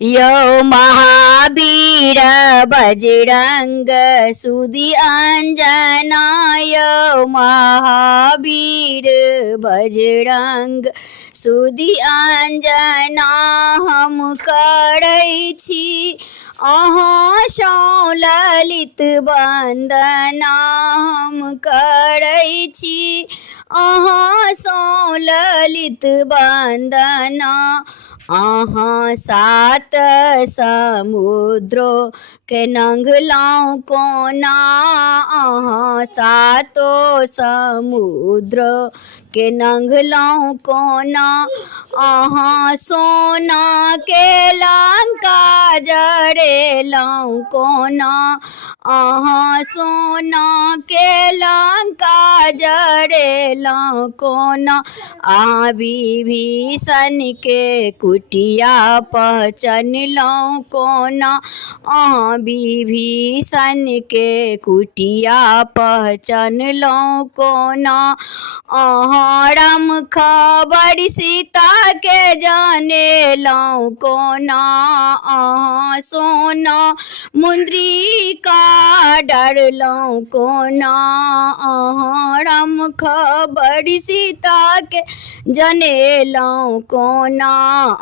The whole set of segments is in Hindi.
यौ महावीर बजरंग सुदी अंजना। यौ महावीर बजरंग सुदी अंजना। हम करै छी अहाँ सँ ललित वंदना। हम करै छी अहाँ सँ ललित वंदना। अहाँ सात समुद्रो के नंगलहुँ कोना। अहाँ सातो समुद्र के नंगलहुँ कोना। अहाँ सोना के लंका जरेलहुँ कोना। अहाँ सोना के लंका जरेलहुँ कोना। अहाँ विभीषण के कुटिया पहचनलहुँ कोना। अहाँ विभीषण के कुटिया पहचनलहुँ कोना। अहाँ राम खबर सीता के जानेलहुँ कोना। अहाँ सोना मुद्रिका डरलहुँ कोना। अहाँ राम खबर सीता के जनेलहुँ कोना।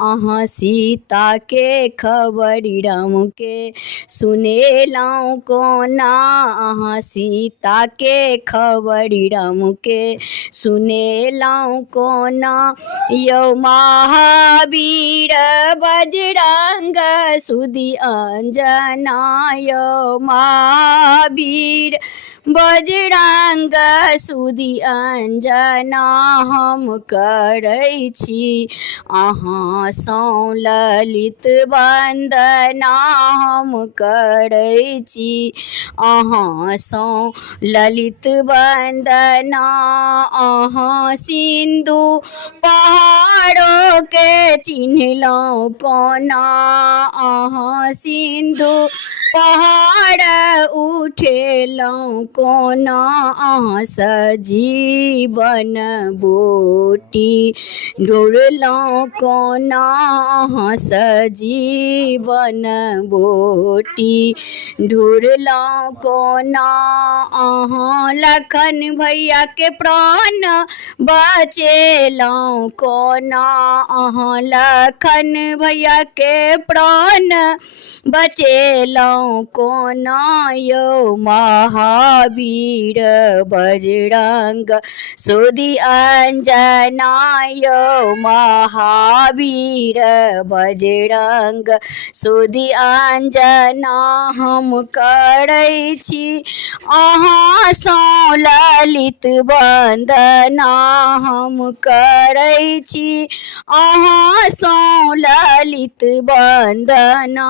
अहाँ सीता के खबर राम के सुनेलहुँ कोना। अहाँ सीता के खबर राम के सुनेलहुँ कोना। यौ महावीर बजरंग सुदी अंजना। यौ महावीर बजरंग सुदी अंजना। हम करै छी अहाँ सँ ललित वंदना। हम करै छी अहाँ सँ ललित वंदना। अहाँ सिंधु पहाड़ो के चिन्हलहुँ कोना। अहाँ सिंधु पहाड़ उठेलहुँ कोना। अहाँ सजीवन बूटी ढूरलहुँ कोना। अहाँ सजीवन बूटी ढूरलहुँ कोना। अहाँ लखन भैया के प्राण बचेलहुँ कोना। अहाँ लखन भैया के प्राण बचेलहुँ कोना। यौ महावीर बजरंग सुदी अंजना। यौ महावीर बजरंग सुदी अंजना। हम करै छी अहाँ सँ ललित वंदना। हम करै छी अहाँ सँ ललित वंदना।